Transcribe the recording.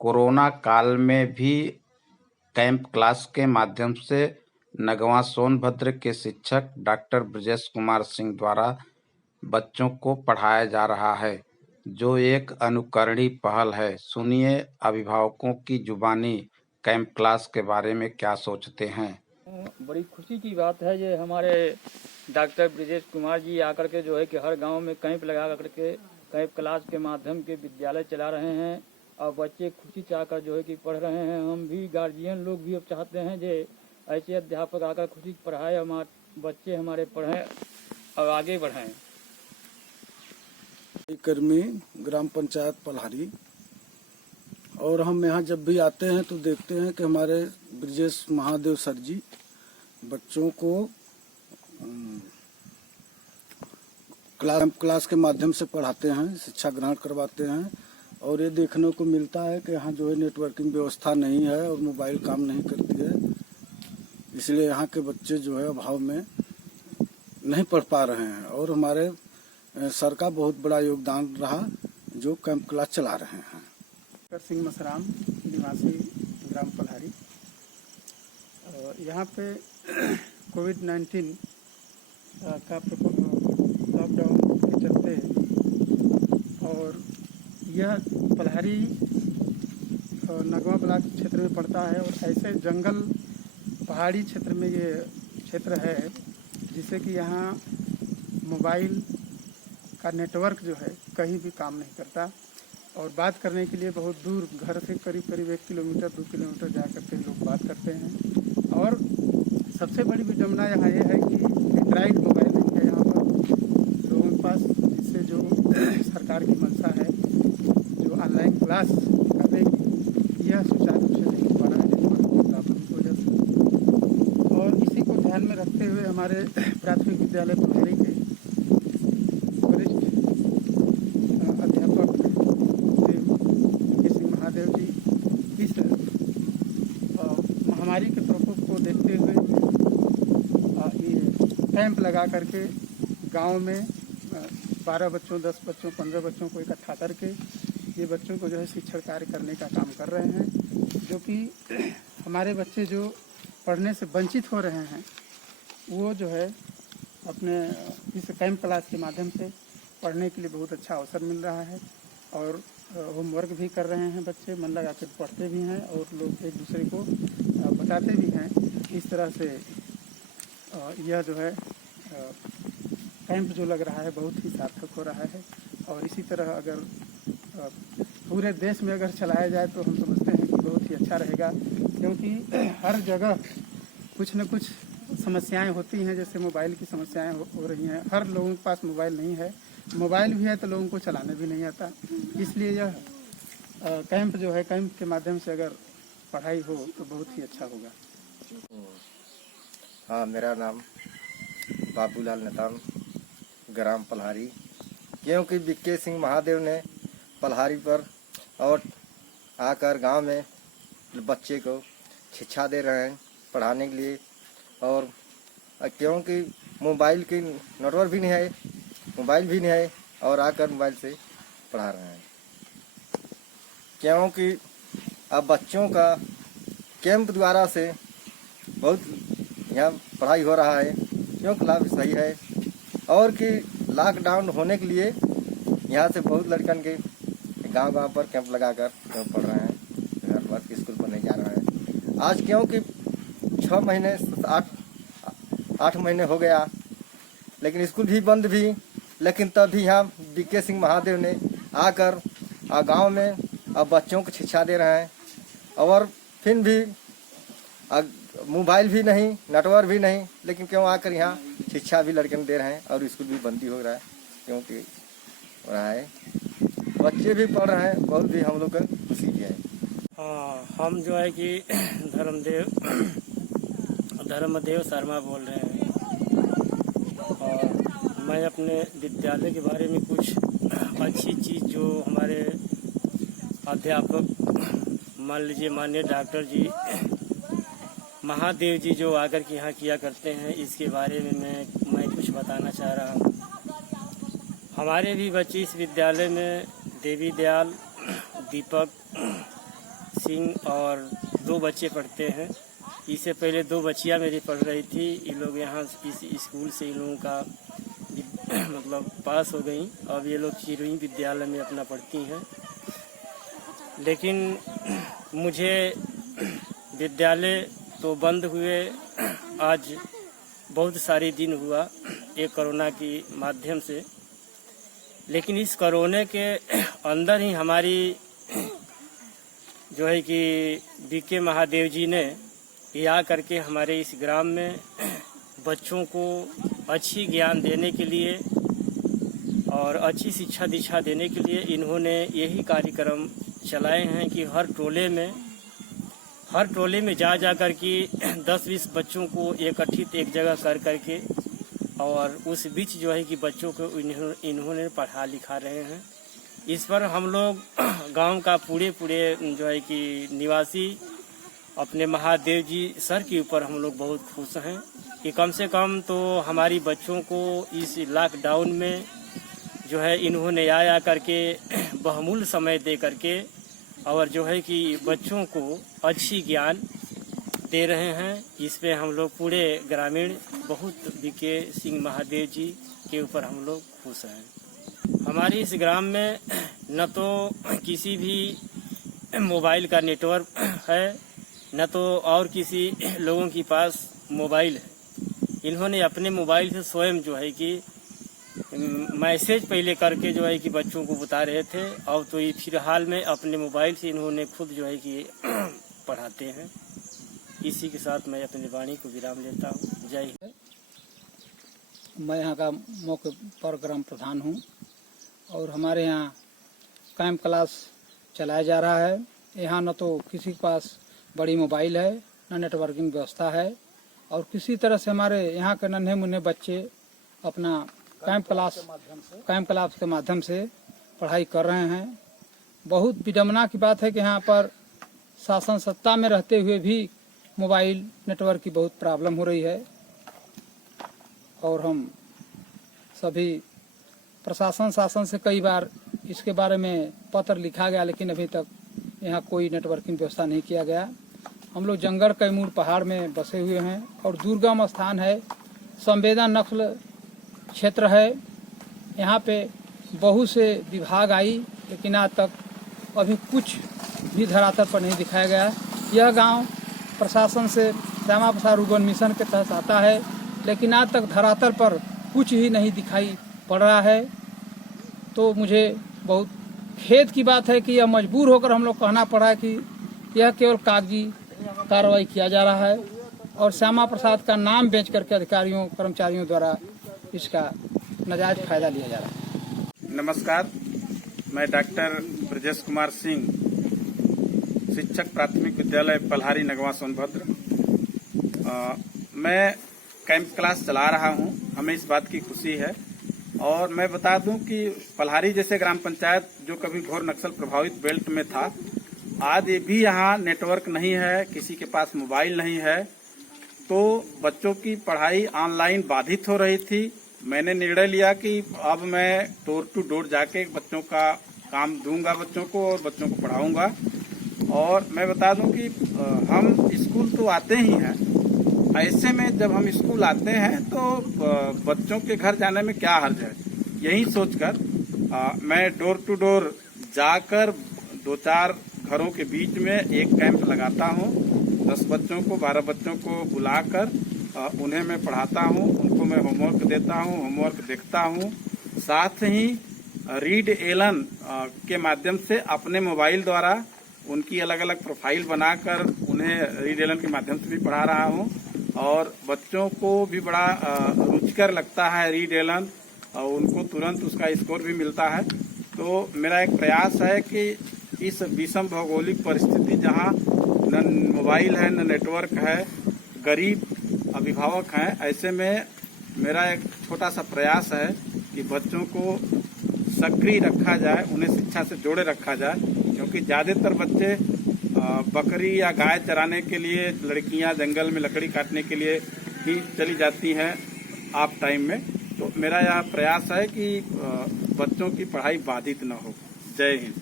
Corona काल में भी कैंप क्लास के माध्यम से नगवां सोनभद्र के शिक्षक डॉक्टर ब्रजेश कुमार सिंह द्वारा बच्चों को पढ़ाया जा रहा है, जो एक अनुकरणीय पहल है। सुनिए अभिभावकों की जुबानी कैंप क्लास के बारे में क्या सोचते हैं। बड़ी खुशी की बात है। ये हमारे डॉक्टर ब्रजेश कुमार जी आकर के जो है कि हर गांव में कैंप लगा करके कैंप क्लास के माध्यम के विद्यालय चला रहे हैं और बच्चे खुशी चाहकर जो है कि पढ़ रहे हैं। हम भी गार्जियन लोग भी अब चाहते हैं जो ऐसे अध्यापक आकर खुशी पढ़ाए, हमारे बच्चे हमारे पढ़ें और आगे बढ़ें। कर्मी ग्राम पंचायत पल्हारी, और हम यहाँ जब भी आते हैं तो देखते हैं कि हमारे ब्रजेश महादेव सर जी बच्चों को क्लास के माध्यम से पढ़ाते हैं, शिक्षा ग्रहण करवाते हैं। और ये देखने को मिलता है कि यहाँ जो है नेटवर्किंग व्यवस्था नहीं है और मोबाइल काम नहीं करती है, इसलिए यहाँ के बच्चे जो है अभाव में नहीं पढ़ पा रहे हैं। और हमारे सर का बहुत बड़ा योगदान रहा जो कैंप क्लास चला रहे हैं। सिंह मसराम, निवासी ग्राम पल्हारी। यहाँ पे कोविड-19 का लॉकडाउन के चलते और यह पल्हारी नगवा ब्लॉक क्षेत्र में पड़ता है और ऐसे जंगल पहाड़ी क्षेत्र में ये क्षेत्र है जिससे कि यहाँ मोबाइल का नेटवर्क जो है कहीं भी काम नहीं करता और बात करने के लिए बहुत दूर घर से करीब 1 किलोमीटर 2 किलोमीटर जा करके लोग बात करते हैं। और सबसे बड़ी विडम्बना यहाँ ये है कि एंड्राइड मोबाइल नहीं है यहाँ पर लोगों के पास, जिससे जो सरकार की मंशा है जो ऑनलाइन क्लास करने की, यह सुचारू रूप से नहीं हो पा रहा है प्रॉब्लम की वजह से। और इसी को ध्यान में रखते हुए हमारे प्राथमिक विद्यालय पल्हारी के महामारी के प्रकोप को देखते हुए ये कैंप लगा करके गांव में 12 बच्चों, 10 बच्चों, 15 बच्चों को इकट्ठा करके ये बच्चों को जो है शिक्षण कार्य करने का काम कर रहे हैं, जो कि हमारे बच्चे जो पढ़ने से वंचित हो रहे हैं वो जो है अपने इस कैंप क्लास के माध्यम से पढ़ने के लिए बहुत अच्छा अवसर मिल रहा है। और होमवर्क भी कर रहे हैं बच्चे, मन लगा कर पढ़ते भी हैं और लोग एक दूसरे को बताते भी हैं। इस तरह से यह जो है कैंप जो लग रहा है बहुत ही सार्थक हो रहा है। और इसी तरह अगर पूरे देश में अगर चलाया जाए तो हम समझते हैं कि बहुत ही अच्छा रहेगा, क्योंकि हर जगह कुछ न कुछ समस्याएं होती हैं। जैसे मोबाइल की समस्याएं हो रही हैं, हर लोगों के पास मोबाइल नहीं है, मोबाइल भी है तो लोगों को चलाने भी नहीं आता। इसलिए यह कैंप जो है, कैंप के माध्यम से अगर पढ़ाई हो तो बहुत ही अच्छा होगा। हाँ, मेरा नाम बाबूलाल नेताम, ग्राम पल्हारी। क्योंकि बीके सिंह महादेव ने पल्हारी पर और आकर गांव में बच्चे को शिक्षा दे रहे हैं पढ़ाने के लिए। और क्योंकि मोबाइल की नेटवर्क भी नहीं है, मोबाइल भी नहीं है, और आकर मोबाइल से पढ़ा रहे हैं। क्योंकि अब बच्चों का कैंप द्वारा से बहुत यहाँ पढ़ाई हो रहा है, क्योंकि लाभ सही है। और कि लॉकडाउन होने के लिए यहाँ से बहुत लड़कन के गांव पर कैंप लगाकर पढ़ रहे हैं, घर पर स्कूल पर नहीं जा रहे हैं। आज क्योंकि 6 महीने 8 महीने हो गया, लेकिन स्कूल भी बंद भी, लेकिन तब भी यहाँ बीके सिंह महादेव ने आकर गांव में अब बच्चों को शिक्षा दे रहे हैं। और फिर भी मोबाइल भी नहीं, नेटवर्क भी नहीं, लेकिन क्यों आकर यहाँ शिक्षा भी लड़के दे रहे हैं और स्कूल भी बंदी हो रहा है, क्योंकि हो रहा है बच्चे भी पढ़ रहे हैं, बहुत भी हम लोग को खुशी भी है। हम जो है कि धर्मदेव शर्मा बोल रहे हैं और मैं अपने विद्यालय के बारे में कुछ अच्छी चीज़ जो हमारे अध्यापक मान लीजिए माननीय डॉक्टर जी महादेव जी जो आकर के यहाँ किया करते हैं, इसके बारे में मैं कुछ बताना चाह रहा हूँ। हमारे भी बच्चे इस विद्यालय में देवी दयाल, दीपक, सिंह और 2 बच्चे पढ़ते हैं। इससे पहले 2 बच्चियां मेरी पढ़ रही थी। इन लोग यहाँ इस स्कूल से इन लोगों का मतलब पास हो गई। अब ये लोग चिरई विद्यालय में अपना पढ़ती हैं। लेकिन मुझे विद्यालय तो बंद हुए आज बहुत सारे दिन हुआ ये कोरोना की माध्यम से। लेकिन इस कोरोना के अंदर ही हमारी जो है कि बीके महादेव जी ने या करके हमारे इस ग्राम में बच्चों को अच्छी ज्ञान देने के लिए और अच्छी शिक्षा दीक्षा देने के लिए इन्होंने यही कार्यक्रम चलाए हैं कि हर टोले में जा कर के 10-20 बच्चों को एकत्रित एक जगह कर करके और उस बीच जो है कि बच्चों को इन्होंने पढ़ा लिखा रहे हैं। इस पर हम लोग गांव का पूरे जो है कि निवासी अपने महादेव जी सर के ऊपर हम लोग बहुत खुश हैं कि कम से कम तो हमारी बच्चों को इस लॉकडाउन में जो है इन्होंने आया करके बहुमूल्य समय दे करके और जो है कि बच्चों को अच्छी ज्ञान दे रहे हैं। इस पे हम लोग पूरे ग्रामीण बहुत बीके सिंह महादेव जी के ऊपर हम लोग खुश हैं। हमारे इस ग्राम में न तो किसी भी मोबाइल का नेटवर्क है, न तो और किसी लोगों के पास मोबाइल है। इन्होंने अपने मोबाइल से स्वयं जो है कि मैसेज पहले करके जो है कि बच्चों को बता रहे थे। और तो ये फिलहाल में अपने मोबाइल से इन्होंने खुद जो है कि पढ़ाते हैं। इसी के साथ मैं अपनी वाणी को विराम लेता हूँ। जय हिंद। मैं यहाँ का मुख्य पर ग्राम प्रधान हूँ और हमारे यहाँ कैंप क्लास चलाया जा रहा है। यहाँ न तो किसी के पास बड़ी मोबाइल है, न नेटवर्किंग व्यवस्था है और किसी तरह से हमारे यहाँ के नन्हे मुन्ने बच्चे अपना कैंप क्लास के माध्यम से पढ़ाई कर रहे हैं। बहुत विडम्बना की बात है कि यहाँ पर शासन सत्ता में रहते हुए भी मोबाइल नेटवर्क की बहुत प्रॉब्लम हो रही है और हम सभी प्रशासन शासन से कई बार इसके बारे में पत्र लिखा गया, लेकिन अभी तक यहाँ कोई नेटवर्किंग व्यवस्था नहीं किया गया। हम लोग जंगल कैमूर पहाड़ में बसे हुए हैं और दुर्गम स्थान है, संवेदन नस्ल क्षेत्र है। यहाँ पे बहुत से विभाग आई, लेकिन आज तक अभी कुछ भी धरातल पर नहीं दिखाया गया। यह गांव प्रशासन से श्यामा प्रसाद रुर्बन मिशन के तहत आता है, लेकिन आज तक धरातल पर कुछ ही नहीं दिखाई पड़ रहा है। तो मुझे बहुत खेद की बात है कि यह मजबूर होकर हम लोग कहना पड़ा है कि यह केवल कागजी कार्रवाई किया जा रहा है और श्यामा प्रसाद का नाम बेच करके अधिकारियों कर्मचारियों द्वारा इसका नाजायज फायदा लिया जा रहा है। नमस्कार, मैं डॉक्टर ब्रजेश कुमार सिंह, शिक्षक प्राथमिक विद्यालय पल्हारी नगवा सोनभद्र। मैं कैंप क्लास चला रहा हूं, हमें इस बात की खुशी है। और मैं बता दूं कि पल्हारी जैसे ग्राम पंचायत जो कभी घोर नक्सल प्रभावित बेल्ट में था, आज ये भी यहाँ नेटवर्क नहीं है, किसी के पास मोबाइल नहीं है, तो बच्चों की पढ़ाई ऑनलाइन बाधित हो रही थी। मैंने निर्णय लिया कि अब मैं डोर टू डोर जाके बच्चों का काम दूंगा बच्चों को और बच्चों को पढ़ाऊंगा। और मैं बता दूं कि हम स्कूल तो आते ही हैं, ऐसे में जब हम स्कूल आते हैं तो बच्चों के घर जाने में क्या हर्ज है, यही सोचकर मैं डोर टू डोर जाकर 2-4 घरों के बीच में एक कैंप लगाता हूं। 10 बच्चों को 12 बच्चों को बुलाकर उन्हें मैं पढ़ाता हूं, उनको मैं होमवर्क देता हूं, होमवर्क देखता हूं। साथ ही रीड एलन के माध्यम से अपने मोबाइल द्वारा उनकी अलग अलग प्रोफाइल बनाकर उन्हें रीड एलन के माध्यम से भी पढ़ा रहा हूं। और बच्चों को भी बड़ा रुचिकर लगता है रीड एलन, और उनको तुरंत उसका स्कोर भी मिलता है। तो मेरा एक प्रयास है कि इस विषम भौगोलिक परिस्थिति जहां न मोबाइल है न नेटवर्क है, गरीब अभिभावक हैं, ऐसे में मेरा एक छोटा सा प्रयास है कि बच्चों को सक्रिय रखा जाए, उन्हें शिक्षा से जोड़े रखा जाए। क्योंकि ज्यादातर बच्चे बकरी या गाय चराने के लिए, लड़कियां जंगल में लकड़ी काटने के लिए ही चली जाती हैं ऑफ टाइम में। तो मेरा यह प्रयास है कि बच्चों की पढ़ाई बाधित न हो। जय हिंद।